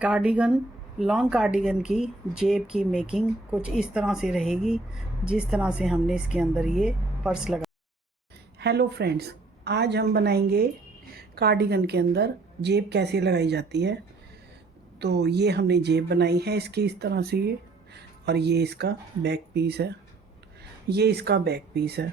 Cardigan, long cardigan की जेब की मेकिंग कुछ इस तरह से रहेगी जिस तरह से हमने इसके अंदर ये पर्स लगा। हेलो फ्रेंड्स, आज हम बनाएंगे कार्डिगन के अंदर जेब कैसे लगाई जाती है। तो ये हमने जेब बनाई है इसकी इस तरह से ये, और ये इसका बैक पीस है, ये इसका बैक पीस है।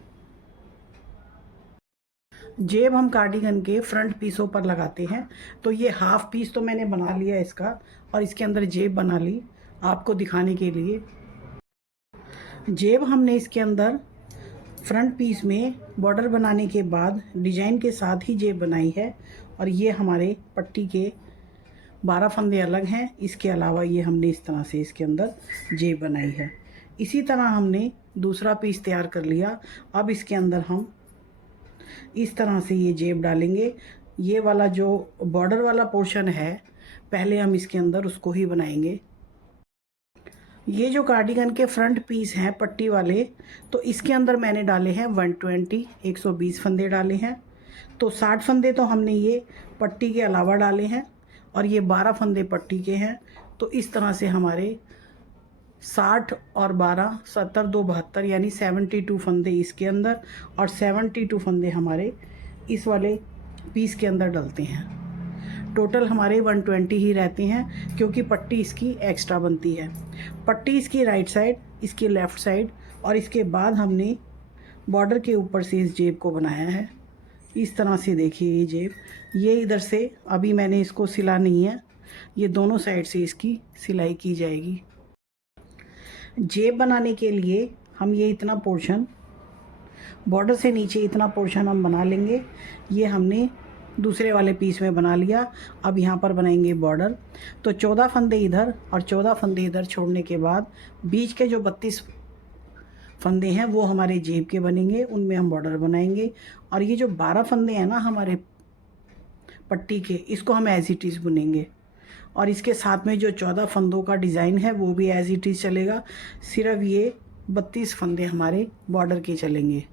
जेब हम कार्डिगन के फ्रंट पीसों पर लगाते हैं। तो ये हाफ पीस तो मैंने बना लिया इसका, और इसके अंदर जेब बना ली आपको दिखाने के लिए। जेब हमने इसके अंदर फ्रंट पीस में बॉर्डर बनाने के बाद डिजाइन के साथ ही जेब बनाई है। और ये हमारे पट्टी के 12 फंदे अलग हैं, इसके अलावा ये हमने इस तरह से इसके अंदर जेब बनाई है। इसी तरह हमने दूसरा पीस तैयार कर लिया। अब इसके अंदर हम इस तरह से ये जेब डालेंगे। ये वाला जो बॉर्डर वाला पोर्शन है पहले हम इसके अंदर उसको ही बनाएंगे। ये जो कार्डिगन के फ्रंट पीस हैं पट्टी वाले, तो इसके अंदर मैंने डाले हैं 120 फंदे डाले हैं। तो 60 फंदे तो हमने ये पट्टी के अलावा डाले हैं, और ये 12 फंदे पट्टी के हैं। तो इस तरह से हमारे 60 और 12 70 2 72 यानी 72 फंदे इसके अंदर, और 72 फंदे हमारे इस वाले पीस के अंदर डलते हैं। टोटल हमारे 120 ही रहते हैं, क्योंकि पट्टी इसकी एक्स्ट्रा बनती है। पट्टी इसकी राइट साइड, इसकी लेफ़्ट साइड, और इसके बाद हमने बॉर्डर के ऊपर से इस जेब को बनाया है। इस तरह से देखिए ये जेब, ये इधर से अभी मैंने इसको सिला नहीं है, ये दोनों साइड से इसकी सिलाई की जाएगी। जेब बनाने के लिए हम ये इतना पोर्शन, बॉर्डर से नीचे इतना पोर्शन हम बना लेंगे। ये हमने दूसरे वाले पीस में बना लिया। अब यहाँ पर बनाएंगे बॉर्डर। तो 14 फंदे इधर और 14 फंदे इधर छोड़ने के बाद बीच के जो 32 फंदे हैं वो हमारे जेब के बनेंगे, उनमें हम बॉर्डर बनाएंगे। और ये जो 12 फंदे हैं ना हमारे पट्टी के, इसको हम एज इट इज़ बुनेंगे। और इसके साथ में जो 14 फंदों का डिज़ाइन है वो भी एज इट इज़ चलेगा। सिर्फ ये 32 फंदे हमारे बॉर्डर के चलेंगे।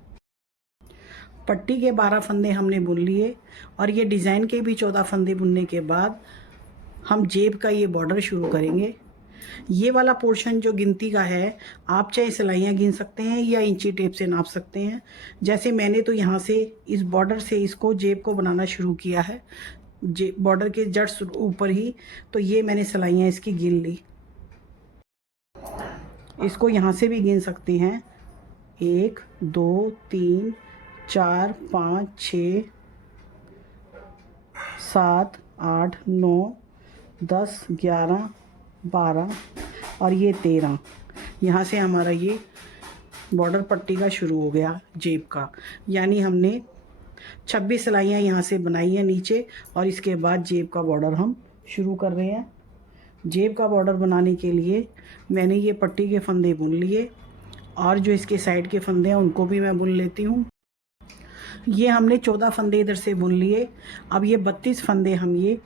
पट्टी के 12 फंदे हमने बुन लिए, और ये डिज़ाइन के भी 14 फंदे बुनने के बाद हम जेब का ये बॉर्डर शुरू करेंगे। ये वाला पोर्शन जो गिनती का है, आप चाहे सिलाइयाँ गिन सकते हैं या इंची टेप से नाप सकते हैं। जैसे मैंने तो यहाँ से इस बॉर्डर से इसको जेब को बनाना शुरू किया है, बॉर्डर के जस्ट ऊपर ही। तो ये मैंने सिलाइयाँ इसकी गिन ली। इसको यहाँ से भी गिन सकते हैं, 1 2 3 4 5 6 7 8 9 10 11 12 और ये 13। यहाँ से हमारा ये बॉर्डर पट्टी का शुरू हो गया जेब का। यानी हमने 26 सिलाइयाँ यहाँ से बनाई हैं नीचे, और इसके बाद जेब का बॉर्डर हम शुरू कर रहे हैं। जेब का बॉर्डर बनाने के लिए मैंने ये पट्टी के फंदे बुन लिए, और जो इसके साइड के फंदे हैं उनको भी मैं बुन लेती हूँ। ये हमने 14 फंदे इधर से बुन लिए। अब ये 32 फंदे हम ये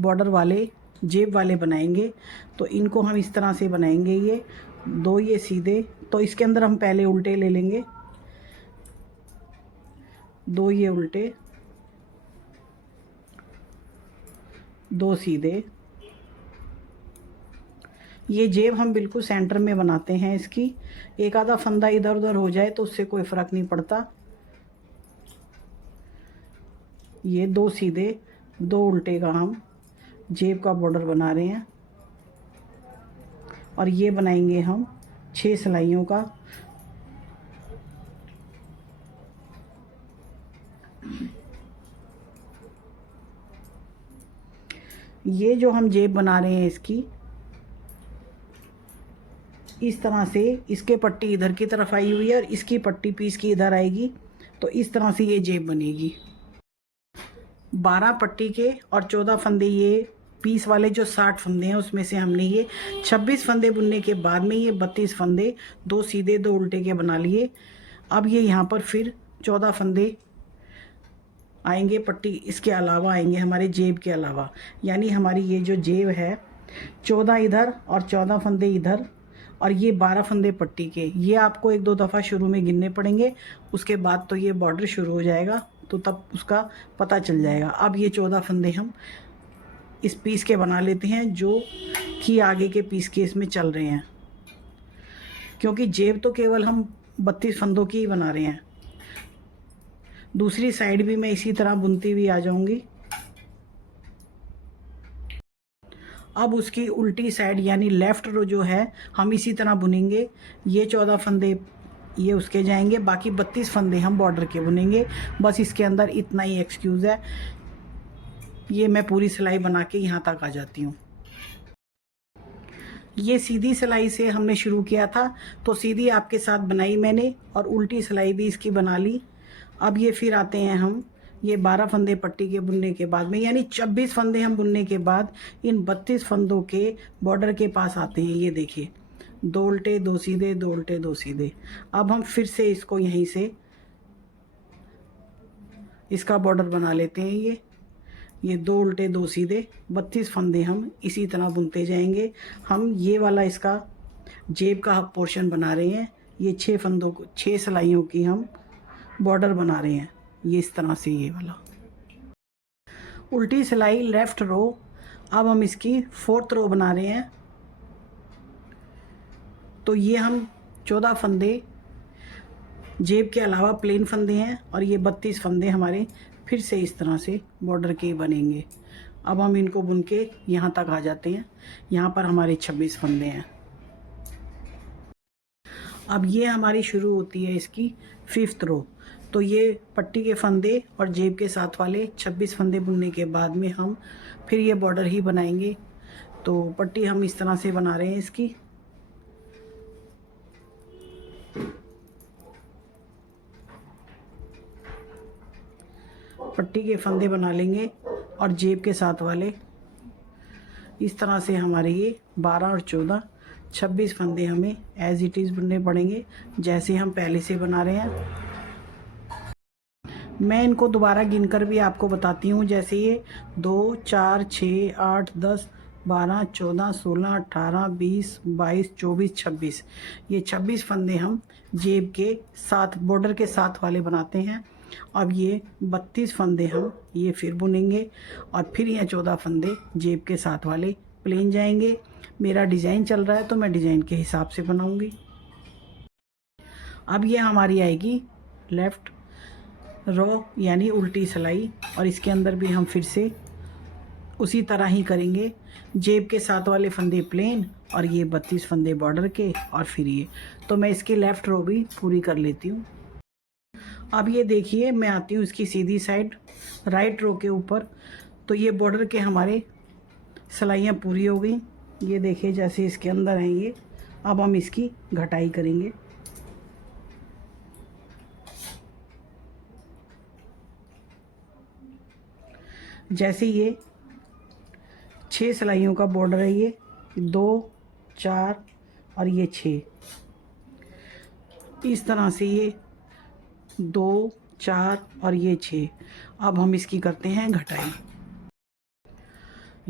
बॉर्डर वाले जेब वाले बनाएंगे। तो इनको हम इस तरह से बनाएंगे, ये 2 ये सीधे। तो इसके अंदर हम पहले उल्टे ले लेंगे, 2 ये उल्टे, 2 सीधे। ये जेब हम बिल्कुल सेंटर में बनाते हैं इसकी। एक आधा फंदा इधर उधर हो जाए तो उससे कोई फ़र्क नहीं पड़ता। ये 2 सीधे 2 उल्टे का हम जेब का बॉर्डर बना रहे हैं, और ये बनाएंगे हम 6 सिलाइयों का। ये जो हम जेब बना रहे हैं इसकी, इस तरह से इसके पट्टी इधर की तरफ आई हुई है और इसकी पट्टी पीस की इधर आएगी। तो इस तरह से ये जेब बनेगी। 12 पट्टी के और 14 फंदे ये पीस वाले जो 60 फंदे हैं उसमें से हमने ये 26 फंदे बुनने के बाद में ये 32 फंदे 2 सीधे 2 उल्टे के बना लिए। अब ये यहाँ पर फिर 14 फंदे आएंगे पट्टी, इसके अलावा आएंगे हमारे जेब के अलावा। यानी हमारी ये जो जेब है 14 इधर और 14 फंदे इधर, और ये 12 फंदे पट्टी के। ये आपको 1-2 दफ़ा शुरू में गिनने पड़ेंगे, उसके बाद तो ये बॉर्डर शुरू हो जाएगा, तो तब उसका पता चल जाएगा। अब ये 14 फंदे हम इस पीस के बना लेते हैं जो कि आगे के पीस के इसमें चल रहे हैं, क्योंकि जेब तो केवल हम 32 फंदों की ही बना रहे हैं। दूसरी साइड भी मैं इसी तरह बुनती हुई आ जाऊंगी। अब उसकी उल्टी साइड यानी लेफ़्ट रो जो है हम इसी तरह बुनेंगे। ये 14 फंदे ये उसके जाएंगे, बाकी 32 फंदे हम बॉर्डर के बुनेंगे। बस इसके अंदर इतना ही एक्सक्यूज़ है। ये मैं पूरी सिलाई बना के यहाँ तक आ जाती हूँ। ये सीधी सिलाई से हमने शुरू किया था, तो सीधी आपके साथ बनाई मैंने और उल्टी सिलाई भी इसकी बना ली। अब ये फिर आते हैं हम ये 12 फंदे पट्टी के बुनने के बाद में, यानी 26 फंदे हम बुनने के बाद इन 32 फंदों के बॉर्डर के पास आते हैं। ये देखिए 2 उल्टे 2 सीधे, 2 उल्टे 2 सीधे। अब हम फिर से इसको यहीं से इसका बॉर्डर बना लेते हैं। ये 2 उल्टे 2 सीधे 32 फंदे हम इसी तरह बुनते जाएंगे। हम ये वाला इसका जेब का पोर्शन बना रहे हैं। ये 6 फंदों को 6 सिलाइयों की हम बॉर्डर बना रहे हैं, ये इस तरह से। ये वाला उल्टी सिलाई लेफ़्ट रो। अब हम इसकी 4th रो बना रहे हैं। तो ये हम 14 फंदे जेब के अलावा प्लेन फंदे हैं और ये 32 फंदे हमारे फिर से इस तरह से बॉर्डर के बनेंगे। अब हम इनको बुन के यहाँ तक आ जाते हैं। यहाँ पर हमारे 26 फंदे हैं। अब ये हमारी शुरू होती है इसकी 5th रो। तो ये पट्टी के फंदे और जेब के साथ वाले 26 फंदे बुनने के बाद में हम फिर ये बॉर्डर ही बनाएंगे। तो पट्टी हम इस तरह से बना रहे हैं इसकी। पट्टी के फंदे बना लेंगे और जेब के साथ वाले इस तरह से हमारे ये 12 और 14 26 फंदे हमें एज इट इज़ बुनने पड़ेंगे, जैसे हम पहले से बना रहे हैं। मैं इनको दोबारा गिनकर भी आपको बताती हूँ। जैसे ये 2 4 6 8 10 12 14 16 18 20 22 24 26, ये 26 फंदे हम जेब के साथ बॉर्डर के साथ वाले बनाते हैं। अब ये 32 फंदे हम ये फिर बुनेंगे और फिर ये 14 फंदे जेब के साथ वाले प्लेन जाएंगे। मेरा डिज़ाइन चल रहा है तो मैं डिज़ाइन के हिसाब से बनाऊंगी। अब ये हमारी आएगी लेफ़्ट रो यानी उल्टी सिलाई, और इसके अंदर भी हम फिर से उसी तरह ही करेंगे। जेब के साथ वाले फंदे प्लेन और ये 32 फंदे बॉर्डर के और फिर ये। तो मैं इसकी लेफ़्ट रो भी पूरी कर लेती हूँ। अब ये देखिए मैं आती हूँ इसकी सीधी साइड राइट रो के ऊपर। तो ये बॉर्डर के हमारे सिलाइयाँ पूरी हो गई। ये देखिए जैसे इसके अंदर हैं ये। अब हम इसकी घटाई करेंगे। जैसे ये 6 सिलाइयों का बॉर्डर है, ये 2 4 और ये 6, इस तरह से ये 2 4 और ये 6। अब हम इसकी करते हैं घटाई।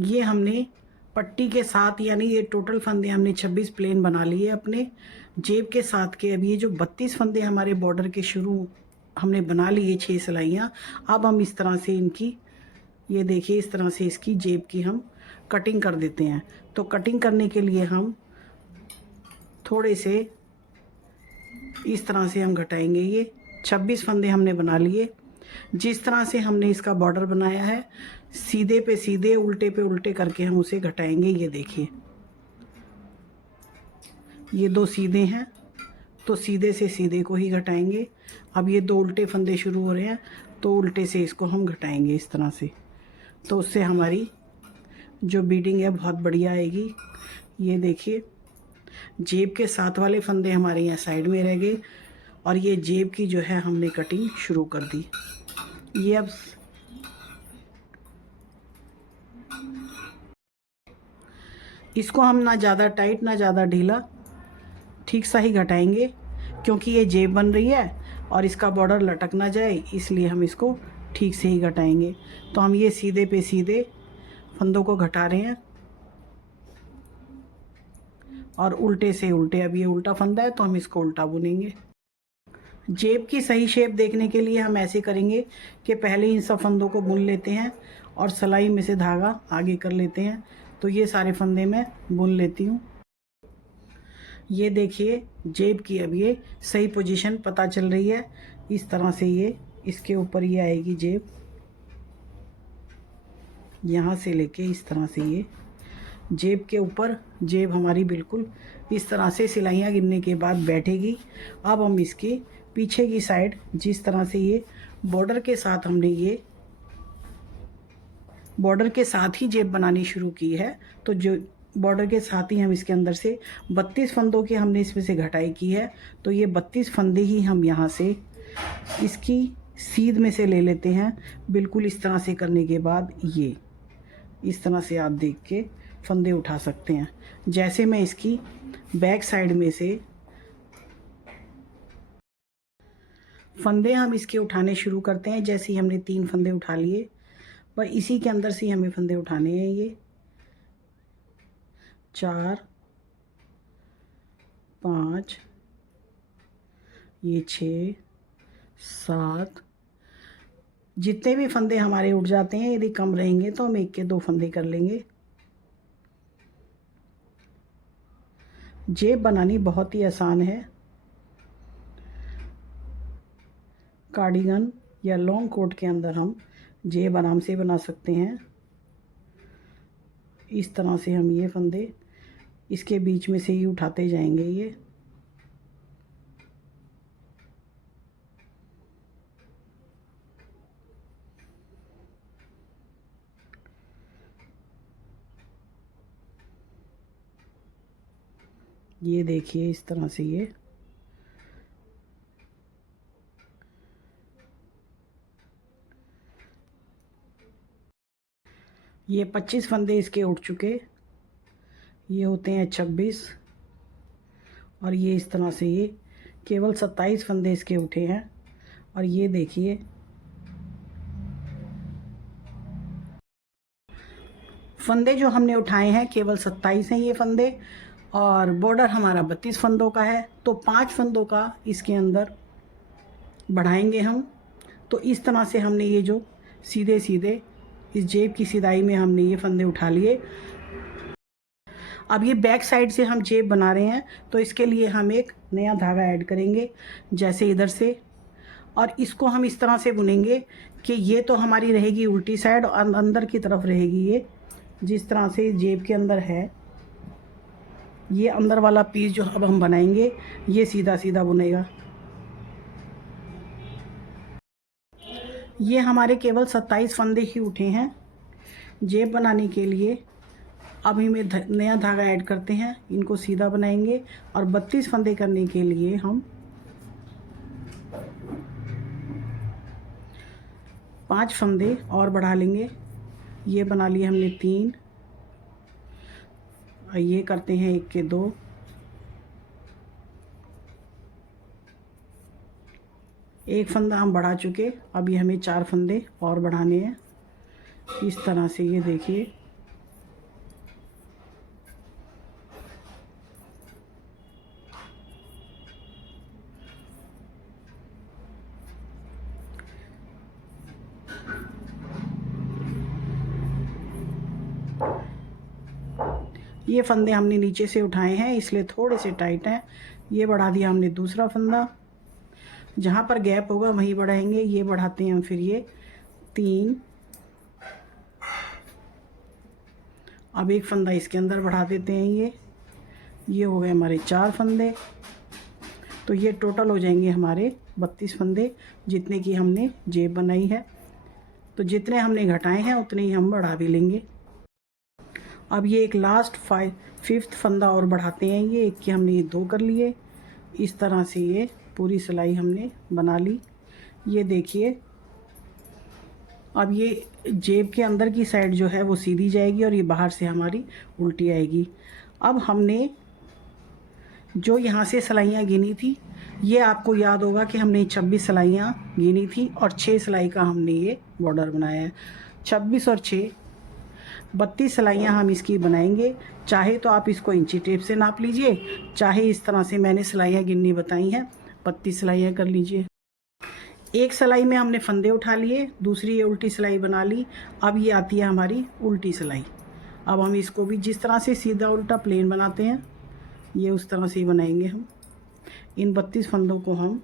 ये हमने पट्टी के साथ यानी ये टोटल फंदे हमने 26 प्लेन बना लिए अपने जेब के साथ के। अब ये जो 32 फंदे हमारे बॉर्डर के शुरू हमने बना लिए 6 सिलाइयाँ। अब हम इस तरह से इनकी ये देखिए इस तरह से इसकी जेब की हम कटिंग कर देते हैं। तो कटिंग करने के लिए हम थोड़े से इस तरह से हम घटाएंगे। ये 26 फंदे हमने बना लिए। जिस तरह से हमने इसका बॉर्डर बनाया है सीधे पे सीधे उल्टे पे उल्टे करके हम उसे घटाएंगे। ये देखिए ये 2 सीधे हैं तो सीधे से सीधे को ही घटाएंगे। अब ये 2 उल्टे फंदे शुरू हो रहे हैं तो उल्टे से इसको हम घटाएंगे इस तरह से। तो उससे हमारी जो बीडिंग है बहुत बढ़िया आएगी। ये देखिए जेब के साथ वाले फंदे हमारे यहाँ साइड में रह गए और ये जेब की जो है हमने कटिंग शुरू कर दी। ये अब इसको हम ना ज़्यादा टाइट ना ज़्यादा ढीला ठीक सा ही घटाएंगे, क्योंकि ये जेब बन रही है और इसका बॉर्डर लटक ना जाए, इसलिए हम इसको ठीक से ही घटाएंगे। तो हम ये सीधे पे सीधे फंदों को घटा रहे हैं और उल्टे से उल्टे। अब ये उल्टा फंदा है तो हम इसको उल्टा बुनेंगे। जेब की सही शेप देखने के लिए हम ऐसे करेंगे कि पहले इन सब फंदों को बुन लेते हैं और सिलाई में से धागा आगे कर लेते हैं। तो ये सारे फंदे मैं बुन लेती हूँ। ये देखिए जेब की अब ये सही पोजीशन पता चल रही है। इस तरह से ये इसके ऊपर ये आएगी जेब, यहाँ से लेके इस तरह से ये जेब के ऊपर जेब हमारी बिल्कुल इस तरह से सिलाइयाँ गिनने के बाद बैठेगी। अब हम इसके पीछे की साइड जिस तरह से ये बॉर्डर के साथ हमने ये बॉर्डर के साथ ही जेब बनानी शुरू की है, तो जो बॉर्डर के साथ ही हम इसके अंदर से 32 फंदों की हमने इसमें से घटाई की है। तो ये 32 फंदे ही हम यहाँ से इसकी सीध में से ले लेते हैं। बिल्कुल इस तरह से करने के बाद ये इस तरह से आप देख के फंदे उठा सकते हैं। जैसे मैं इसकी बैक साइड में से फंदे हम इसके उठाने शुरू करते हैं। जैसे ही हमने 3 फंदे उठा लिए, पर इसी के अंदर से हमें फंदे उठाने हैं। ये 4 5 ये 6 7, जितने भी फंदे हमारे उठ जाते हैं, यदि कम रहेंगे तो हम 1 के 2 फंदे कर लेंगे। जेब बनानी बहुत ही आसान है। कार्डिगन या लॉन्ग कोट के अंदर हम जेब आराम से बना सकते हैं। इस तरह से हम ये फंदे इसके बीच में से ही उठाते जाएंगे। ये देखिए इस तरह से ये 25 फंदे इसके उठ चुके। ये होते हैं 26, और ये इस तरह से ये केवल 27 फंदे इसके उठे हैं। और ये देखिए फंदे जो हमने उठाए हैं केवल 27 हैं ये फंदे, और बॉर्डर हमारा 32 फंदों का है। तो 5 फंदों का इसके अंदर बढ़ाएंगे हम। तो इस तरह से हमने ये जो सीधे सीधे इस जेब की सिदाई में हमने ये फंदे उठा लिए। अब ये बैक साइड से हम जेब बना रहे हैं, तो इसके लिए हम एक नया धागा ऐड करेंगे, जैसे इधर से, और इसको हम इस तरह से बुनेंगे कि ये तो हमारी रहेगी उल्टी साइड और अंदर की तरफ रहेगी ये, जिस तरह से जेब के अंदर है। ये अंदर वाला पीस जो अब हम बनाएंगे ये सीधा सीधा बुनेगा। ये हमारे केवल 27 फंदे ही उठे हैं जेब बनाने के लिए। अब इनमें नया धागा ऐड करते हैं, इनको सीधा बनाएंगे, और 32 फंदे करने के लिए हम 5 फंदे और बढ़ा लेंगे। ये बना लिए हमने 3, और ये करते हैं 1 के 2, एक फंदा हम बढ़ा चुके। अब ये हमें 4 फंदे और बढ़ाने हैं। इस तरह से ये देखिए ये फंदे हमने नीचे से उठाए हैं इसलिए थोड़े से टाइट हैं। ये बढ़ा दिया हमने दूसरा फंदा, जहाँ पर गैप होगा वहीं बढ़ाएंगे। ये बढ़ाते हैं हम फिर ये 3, अब एक फंदा इसके अंदर बढ़ा देते हैं। ये हो गए हमारे 4 फंदे। तो ये टोटल हो जाएंगे हमारे 32 फंदे, जितने की हमने जेब बनाई है। तो जितने हमने घटाए हैं उतने ही हम बढ़ा भी लेंगे। अब ये एक लास्ट 5th फंदा और बढ़ाते हैं। ये एक के हमने ये 2 कर लिए। इस तरह से ये पूरी सिलाई हमने बना ली। ये देखिए अब ये जेब के अंदर की साइड जो है वो सीधी जाएगी और ये बाहर से हमारी उल्टी आएगी। अब हमने जो यहाँ से सिलाइयाँ गिनी थी, ये आपको याद होगा कि हमने 26 सिलाइयाँ गिनी थी और 6 सिलाई का हमने ये बॉर्डर बनाया है। 26 और 6 32 सिलाइयाँ हम इसकी बनाएंगे। चाहे तो आप इसको इंची टेप से नाप लीजिए, चाहे इस तरह से मैंने सिलाइयाँ गिननी बताई हैं 32 सिलाइयाँ कर लीजिए। एक सिलाई में हमने फंदे उठा लिए, दूसरी ये उल्टी सिलाई बना ली। अब ये आती है हमारी उल्टी सिलाई। अब हम इसको भी जिस तरह से सीधा उल्टा प्लेन बनाते हैं, ये उस तरह से ही बनाएंगे हम। इन 32 फंदों को हम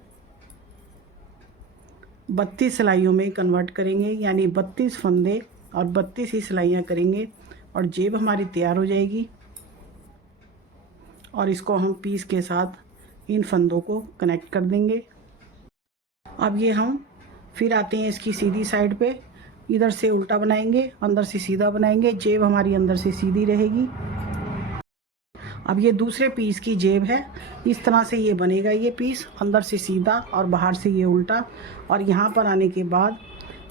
32 सिलाइयों में कन्वर्ट करेंगे, यानी 32 फंदे और 32 ही सिलाइयाँ करेंगे और जेब हमारी तैयार हो जाएगी। और इसको हम पीस के साथ इन फंदों को कनेक्ट कर देंगे। अब ये हम फिर आते हैं इसकी सीधी साइड पे, इधर से उल्टा बनाएंगे, अंदर से सीधा बनाएंगे, जेब हमारी अंदर से सीधी रहेगी। अब ये दूसरे पीस की जेब है, इस तरह से ये बनेगा। ये पीस अंदर से सीधा और बाहर से ये उल्टा। और यहाँ पर आने के बाद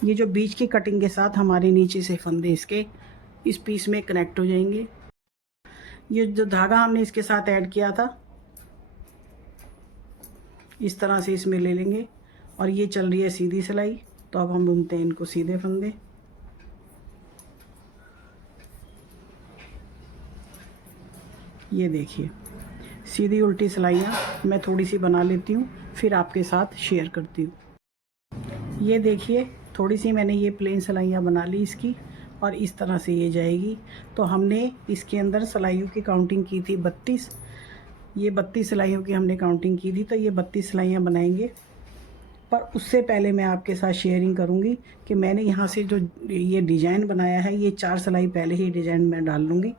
ये जो बीच की कटिंग के साथ हमारे नीचे से फंदे इसके इस पीस में कनेक्ट हो जाएंगे। ये जो धागा हमने इसके साथ ऐड किया था, इस तरह से इसमें ले लेंगे। और ये चल रही है सीधी सिलाई, तो अब हम बुनते हैं इनको सीधे फंदे। ये देखिए सीधी उल्टी सिलाइयाँ मैं थोड़ी सी बना लेती हूँ, फिर आपके साथ शेयर करती हूँ। ये देखिए थोड़ी सी मैंने ये प्लेन सिलाइयाँ बना ली इसकी, और इस तरह से ये जाएगी। तो हमने इसके अंदर सिलाइयों की काउंटिंग की थी 32। ये 32 सिलाइयों की हमने काउंटिंग की थी, तो ये 32 सिलाइयाँ बनाएंगे। पर उससे पहले मैं आपके साथ शेयरिंग करूंगी कि मैंने यहाँ से जो ये डिज़ाइन बनाया है, ये 4 सिलाई पहले ही डिज़ाइन मैं डाल लूँगी,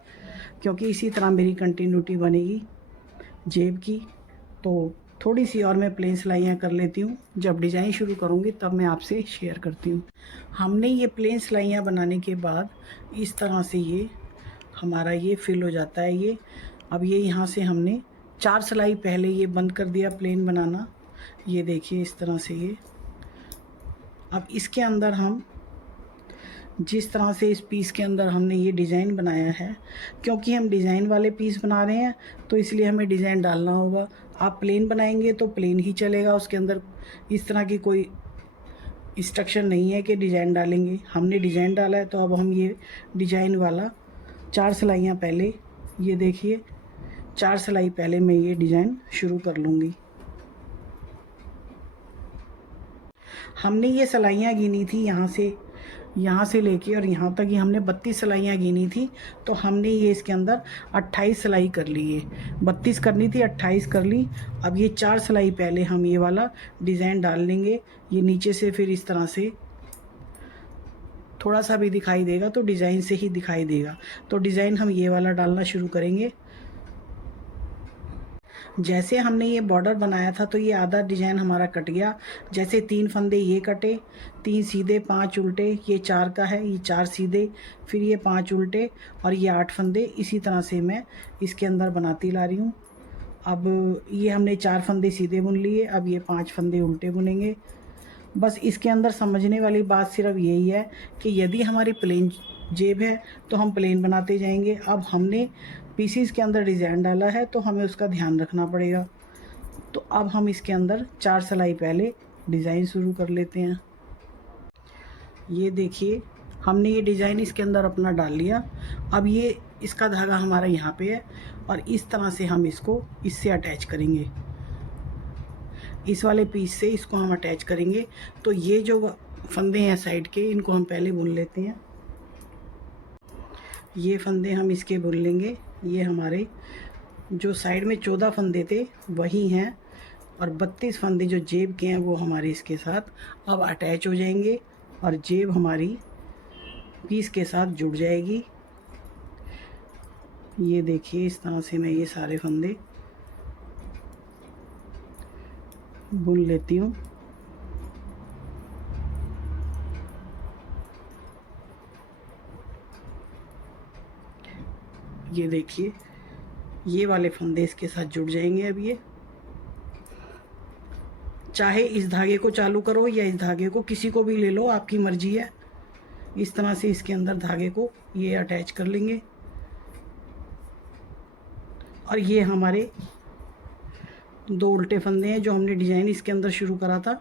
क्योंकि इसी तरह मेरी कंटिन्यूटी बनेगी जेब की। तो थोड़ी सी और मैं प्लेन सिलाइयाँ कर लेती हूँ, जब डिज़ाइन शुरू करूँगी तब मैं आपसे शेयर करती हूँ। हमने ये प्लेन सिलाइयाँ बनाने के बाद इस तरह से ये हमारा ये फिल हो जाता है। ये अब ये यहाँ से हमने 4 सिलाई पहले ये बंद कर दिया प्लेन बनाना। ये देखिए इस तरह से ये। अब इसके अंदर हम जिस तरह से इस पीस के अंदर हमने ये डिज़ाइन बनाया है, क्योंकि हम डिज़ाइन वाले पीस बना रहे हैं तो इसलिए हमें डिज़ाइन डालना होगा। आप प्लेन बनाएंगे तो प्लेन ही चलेगा, उसके अंदर इस तरह की कोई इंस्ट्रक्शन नहीं है कि डिज़ाइन डालेंगे। हमने डिज़ाइन डाला है, तो अब हम ये डिज़ाइन वाला 4 सिलाइयाँ पहले, ये देखिए 4 सिलाई पहले मैं ये डिज़ाइन शुरू कर लूँगी। हमने ये सिलाइयाँ गिनी थी यहाँ से लेके और यहाँ तक, ये हमने 32 सिलाइयाँ गिनी थी। तो हमने ये इसके अंदर 28 सिलाई कर ली है। 32 करनी थी, 28 कर ली। अब ये 4 सिलाई पहले हम ये वाला डिज़ाइन डाल लेंगे। ये नीचे से फिर इस तरह से थोड़ा सा भी दिखाई देगा तो डिज़ाइन से ही दिखाई देगा। तो डिज़ाइन हम ये वाला डालना शुरू करेंगे। जैसे हमने ये बॉर्डर बनाया था तो ये आधा डिज़ाइन हमारा कट गया। जैसे 3 फंदे ये कटे, 3 सीधे 5 उल्टे, ये 4 का है, ये 4 सीधे, फिर ये 5 उल्टे और ये 8 फंदे। इसी तरह से मैं इसके अंदर बनाती ला रही हूँ। अब ये हमने 4 फंदे सीधे बुन लिए, अब ये 5 फंदे उल्टे बुनेंगे। बस इसके अंदर समझने वाली बात सिर्फ यही है कि यदि हमारी प्लेन जेब है तो हम प्लेन बनाते जाएंगे। अब हमने पीसीस के अंदर डिज़ाइन डाला है तो हमें उसका ध्यान रखना पड़ेगा। तो अब हम इसके अंदर 4 सिलाई पहले डिज़ाइन शुरू कर लेते हैं। ये देखिए हमने ये डिज़ाइन इसके अंदर अपना डाल लिया। अब ये इसका धागा हमारा यहाँ पे है और इस तरह से हम इसको इससे अटैच करेंगे। इस वाले पीस से इसको हम अटैच करेंगे। तो ये जो फंदे हैं साइड के, इनको हम पहले बुन लेते हैं। ये फंदे हम इसके बुन लेंगे। ये हमारे जो साइड में 14 फंदे थे वही हैं, और 32 फंदे जो जेब के हैं वो हमारे इसके साथ अब अटैच हो जाएंगे और जेब हमारी पीस के साथ जुड़ जाएगी। ये देखिए इस तरह से मैं ये सारे फंदे बुन लेती हूँ। ये देखिए ये वाले फंदे इसके साथ जुड़ जाएंगे। अब ये चाहे इस धागे को चालू करो या इस धागे को, किसी को भी ले लो, आपकी मर्जी है। इस तरह से इसके अंदर धागे को ये अटैच कर लेंगे और ये हमारे 2 उल्टे फंदे हैं जो हमने डिज़ाइन इसके अंदर शुरू करा था।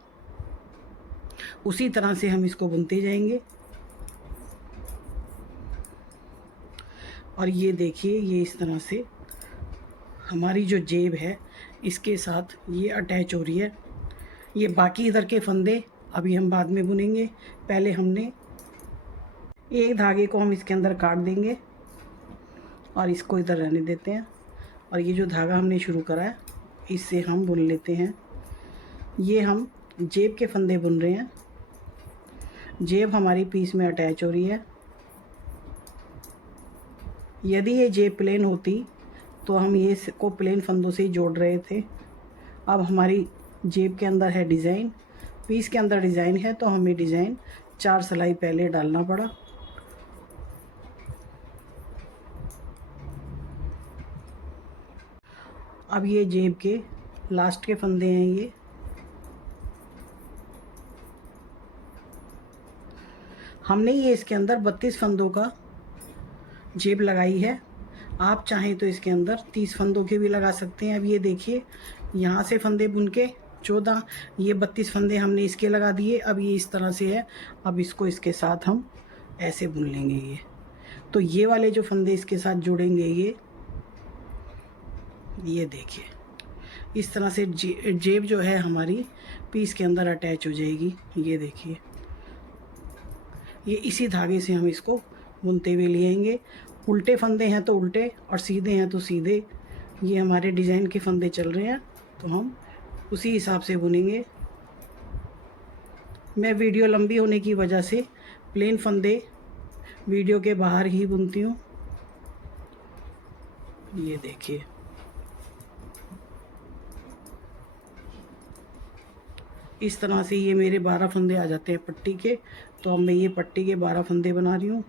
उसी तरह से हम इसको बुनते जाएंगे। और ये देखिए ये इस तरह से हमारी जो जेब है इसके साथ ये अटैच हो रही है। ये बाकी इधर के फंदे अभी हम बाद में बुनेंगे। पहले हमने एक धागे को हम इसके अंदर काट देंगे और इसको इधर रहने देते हैं। और ये जो धागा हमने शुरू करा है इससे हम बुन लेते हैं। ये हम जेब के फंदे बुन रहे हैं। जेब हमारी पीस में अटैच हो रही है। यदि ये जेब प्लेन होती तो हम ये को प्लेन फंदों से ही जोड़ रहे थे। अब हमारी जेब के अंदर है डिज़ाइन, पीस के अंदर डिज़ाइन है, तो हमें डिज़ाइन 4 सिलाई पहले डालना पड़ा। अब ये जेब के लास्ट के फंदे हैं। ये हमने ये इसके अंदर 32 फंदों का जेब लगाई है। आप चाहें तो इसके अंदर 30 फंदों के भी लगा सकते हैं। अब ये देखिए, यहाँ से फंदे बुन के 14, ये 32 फंदे हमने इसके लगा दिए। अब ये इस तरह से है। अब इसको इसके साथ हम ऐसे बुन लेंगे। ये तो ये वाले जो फंदे इसके साथ जुड़ेंगे, ये देखिए इस तरह से जेब जो है हमारी पीस के अंदर अटैच हो जाएगी। ये देखिए, ये इसी धागे से हम इसको बुनते हुए ले आएंगे। उल्टे फंदे हैं तो उल्टे और सीधे हैं तो सीधे। ये हमारे डिज़ाइन के फंदे चल रहे हैं तो हम उसी हिसाब से बुनेंगे। मैं वीडियो लंबी होने की वजह से प्लेन फंदे वीडियो के बाहर ही बुनती हूँ। ये देखिए, इस तरह से ये मेरे 12 फंदे आ जाते हैं पट्टी के। तो अब मैं ये पट्टी के 12 फंदे बना रही हूँ।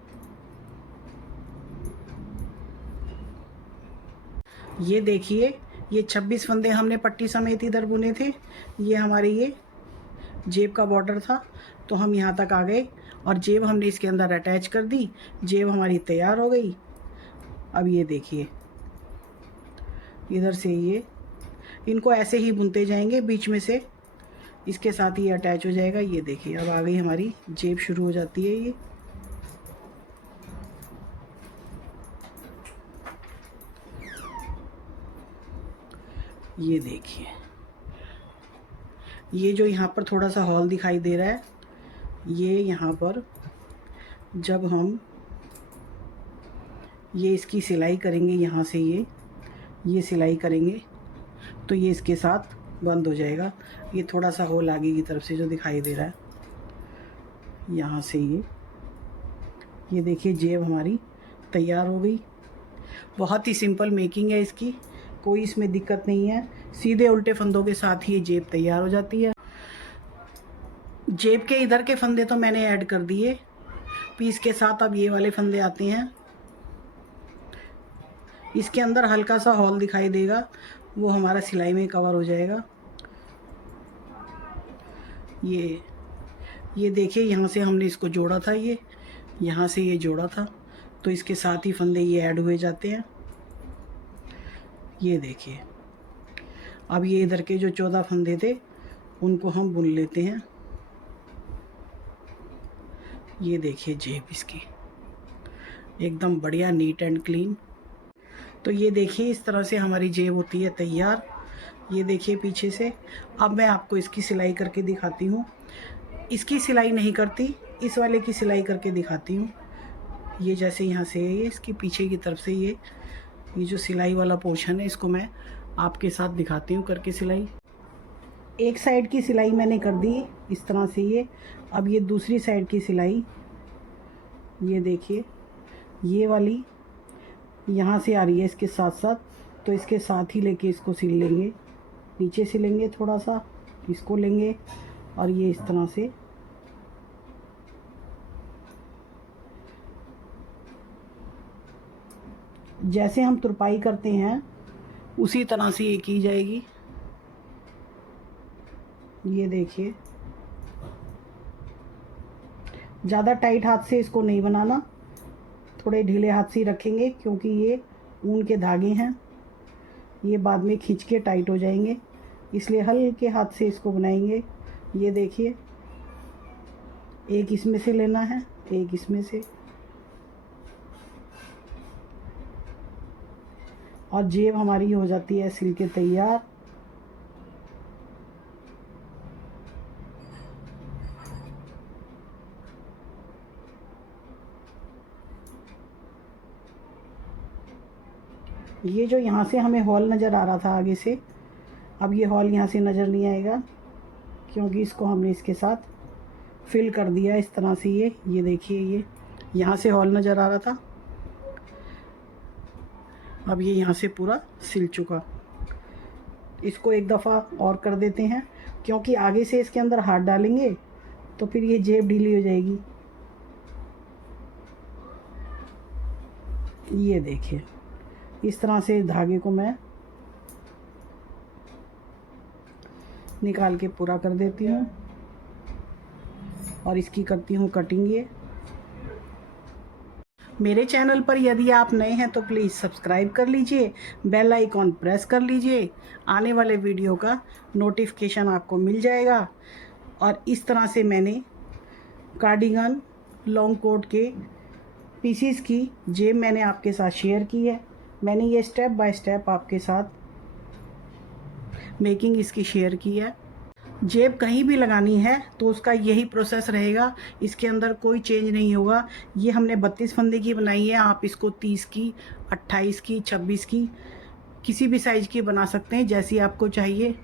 ये देखिए, ये 26 फंदे हमने पट्टी समेत इधर बुने थे। ये हमारे ये जेब का बॉर्डर था, तो हम यहाँ तक आ गए और जेब हमने इसके अंदर अटैच कर दी। जेब हमारी तैयार हो गई। अब ये देखिए, इधर से ये इनको ऐसे ही बुनते जाएंगे, बीच में से इसके साथ ही अटैच हो जाएगा। ये देखिए, अब आ गई हमारी जेब शुरू हो जाती है। ये देखिए, ये जो यहाँ पर थोड़ा सा हॉल दिखाई दे रहा है, ये यहाँ पर जब हम ये इसकी सिलाई करेंगे, यहाँ से ये सिलाई करेंगे तो ये इसके साथ बंद हो जाएगा। ये थोड़ा सा होल आगे की तरफ से जो दिखाई दे रहा है, यहाँ से ये देखिए जेब हमारी तैयार हो गई। बहुत ही सिंपल मेकिंग है इसकी, कोई इसमें दिक्कत नहीं है। सीधे उल्टे फंदों के साथ ही ये जेब तैयार हो जाती है। जेब के इधर के फंदे तो मैंने ऐड कर दिए पीस के साथ। अब ये वाले फंदे आते हैं, इसके अंदर हल्का सा हॉल दिखाई देगा, वो हमारा सिलाई में कवर हो जाएगा। ये देखिए, यहाँ से हमने इसको जोड़ा था, ये यहाँ से ये जोड़ा था, तो इसके साथ ही फंदे ये ऐड हुए जाते हैं। ये देखिए, अब ये इधर के जो 14 फंदे थे उनको हम बुन लेते हैं। ये देखिए जेब इसकी एकदम बढ़िया नीट एंड क्लीन। तो ये देखिए, इस तरह से हमारी जेब होती है तैयार। ये देखिए पीछे से। अब मैं आपको इसकी सिलाई करके दिखाती हूँ। इसकी सिलाई नहीं करती, इस वाले की सिलाई करके दिखाती हूँ। ये जैसे यहाँ से ये इसकी पीछे की तरफ से ये जो सिलाई वाला पोर्शन है, इसको मैं आपके साथ दिखाती हूँ करके सिलाई। एक साइड की सिलाई मैंने कर दी इस तरह से ये। अब ये दूसरी साइड की सिलाई, ये देखिए, ये वाली यहाँ से आ रही है इसके साथ साथ, तो इसके साथ ही लेके इसको सिल लेंगे। नीचे सिलेंगे थोड़ा सा, इसको लेंगे और ये इस तरह से जैसे हम तुरपाई करते हैं उसी तरह से ये की जाएगी। ये देखिए, ज़्यादा टाइट हाथ से इसको नहीं बनाना, थोड़े ढीले हाथ से ही रखेंगे, क्योंकि ये ऊन के धागे हैं, ये बाद में खींच के टाइट हो जाएंगे, इसलिए हल्के हाथ से इसको बनाएंगे। ये देखिए, एक इसमें से लेना है, एक इसमें से, और जेब हमारी हो जाती है सिल के तैयार। ये जो यहाँ से हमें हॉल नज़र आ रहा था आगे से, अब ये हॉल यहाँ से नज़र नहीं आएगा क्योंकि इसको हमने इसके साथ फिल कर दिया इस तरह से। ये देखिए, ये यहाँ से हॉल नज़र आ रहा था, अब ये यहाँ से पूरा सिल चुका। इसको एक दफ़ा और कर देते हैं क्योंकि आगे से इसके अंदर हाथ डालेंगे तो फिर ये जेब ढीली हो जाएगी। ये देखिए, इस तरह से धागे को मैं निकाल के पूरा कर देती हूँ और इसकी करती हूँ कटिंग। ये मेरे चैनल पर यदि आप नए हैं तो प्लीज़ सब्सक्राइब कर लीजिए, बेल आइकॉन प्रेस कर लीजिए, आने वाले वीडियो का नोटिफिकेशन आपको मिल जाएगा। और इस तरह से मैंने कार्डिगन लॉन्ग कोट के पीसीस की जेब मैंने आपके साथ शेयर की है। मैंने ये स्टेप बाय स्टेप आपके साथ मेकिंग इसकी शेयर की है। जेब कहीं भी लगानी है तो उसका यही प्रोसेस रहेगा, इसके अंदर कोई चेंज नहीं होगा। ये हमने 32 फंदे की बनाई है, आप इसको 30 की, 28 की, 26 की, किसी भी साइज़ की बना सकते हैं जैसी आपको चाहिए।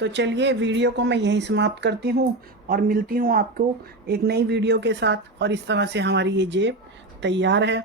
तो चलिए वीडियो को मैं यहीं समाप्त करती हूँ और मिलती हूँ आपको एक नई वीडियो के साथ। और इस तरह से हमारी ये जेब तैयार है।